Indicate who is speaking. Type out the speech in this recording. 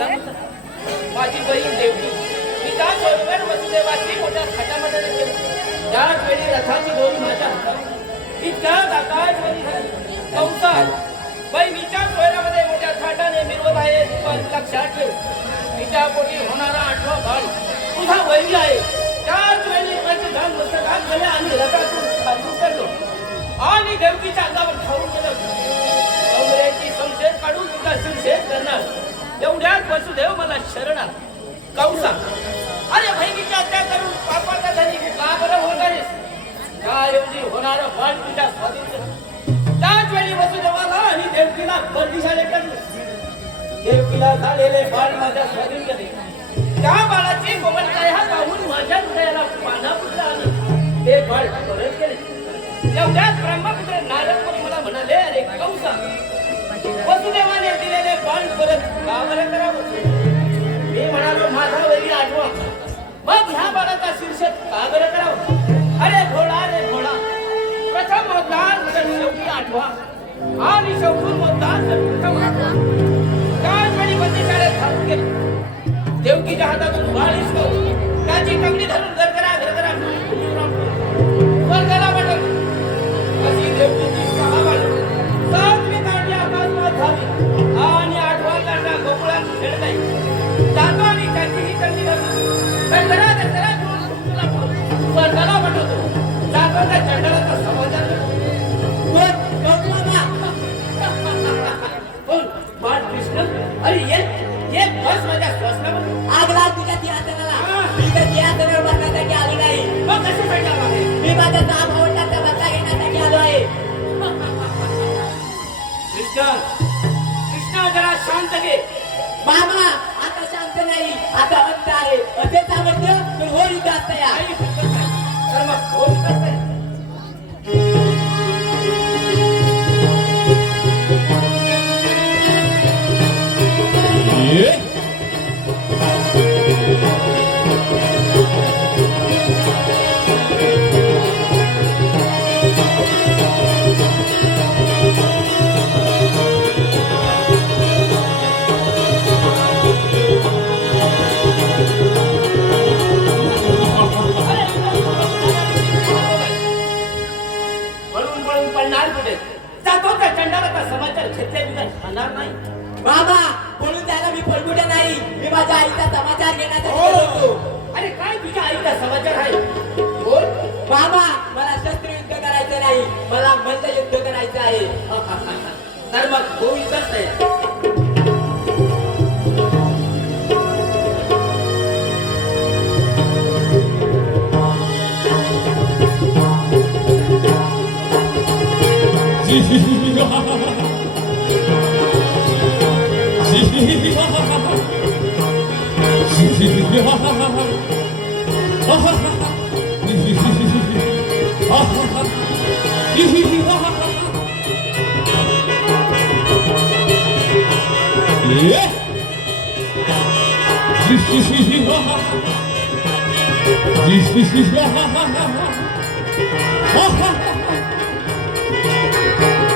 Speaker 1: झाला माझी बहीण देवकी मी त्या बरोबर वसुदेवाची मोठ्या खटामध्ये केली त्याच वेळी रथाची दोन माझ्या हातात इतक्यात आकाशवाणी झाली कंसात बहिणीच्या सोयरामध्ये मोठ्या थाटाने मिरवत आहे पण लक्षात ठेव तिच्या पोटी होणारा आठवा बाळ तुझा वैरी आहे. करणार एवढ्यात वसुदेव मला शरण आला. कौसा अरे बहिणीची हत्या करून पापाचा धनी का बरं होत आहेस त्याऐवजी होणारं बाळ तुझ्या स्वाधीन त्याच वेळी वसुदेवाला आणि देवकीला बंदिशाले करले देवकीला झालेले बाळ माझ्या स्वाधीन केले त्या बाळाची कोमलता हा पाहून माझ्या हृदयाला पाना फुटला आलं. ते बाळ परत केले एवढ्याच ब्रह्मपुत्र नारद मला म्हणाले अरे कंसा वसुदेवाने परत का करावं मी म्हणालो माझा वैरी आठवा मग ह्या बाळाचा शीर्षक का करावं अरे घोडा रे घोडा प्रथम मतदान तर शेवटी आठवा. आणि शेवटून मतदान तर प्रथम आठवा. त्याच वेळी घालून खेळ नाही जातो आणि त्याची ही घेऊन स्वर्गाला पाठवतो जातो त्या समाचार. कोण? बाळ कृष्ण. अरे ये ये बस माझ्या श्वासनावर
Speaker 2: आगला तुझ्या सिंहासनाला मी तर सिंहासनावर बसण्यासाठी आलो नाही.
Speaker 1: मग कशासाठी आला आहे?
Speaker 2: मी माझ्या सहा भावंडांचा बदला घेण्यासाठी आलो आहे.
Speaker 1: कृष्ण कृष्ण जरा शांत घे.
Speaker 2: मामा आता शांत नाही आता अंत आहे. असे सामर्थ्य
Speaker 1: वरतून पळून पडणार कुठे? जातो त्या चंडाला समाचार घेतले तुझा खाणार नाही.
Speaker 2: बाबा म्हणून त्याला मी पळकुटे नाही. मी माझ्या आईचा समाचार घेण्याचा हो. होतो.
Speaker 1: अरे काय तुझ्या आईचा समाचार आहे? बोल.
Speaker 2: बाबा मला शस्त्र युद्ध करायचं नाही. मला मल्ल युद्ध करायचं आहे.
Speaker 1: तर मग हो युद्धच नाही Thank you. Yeah! Oh,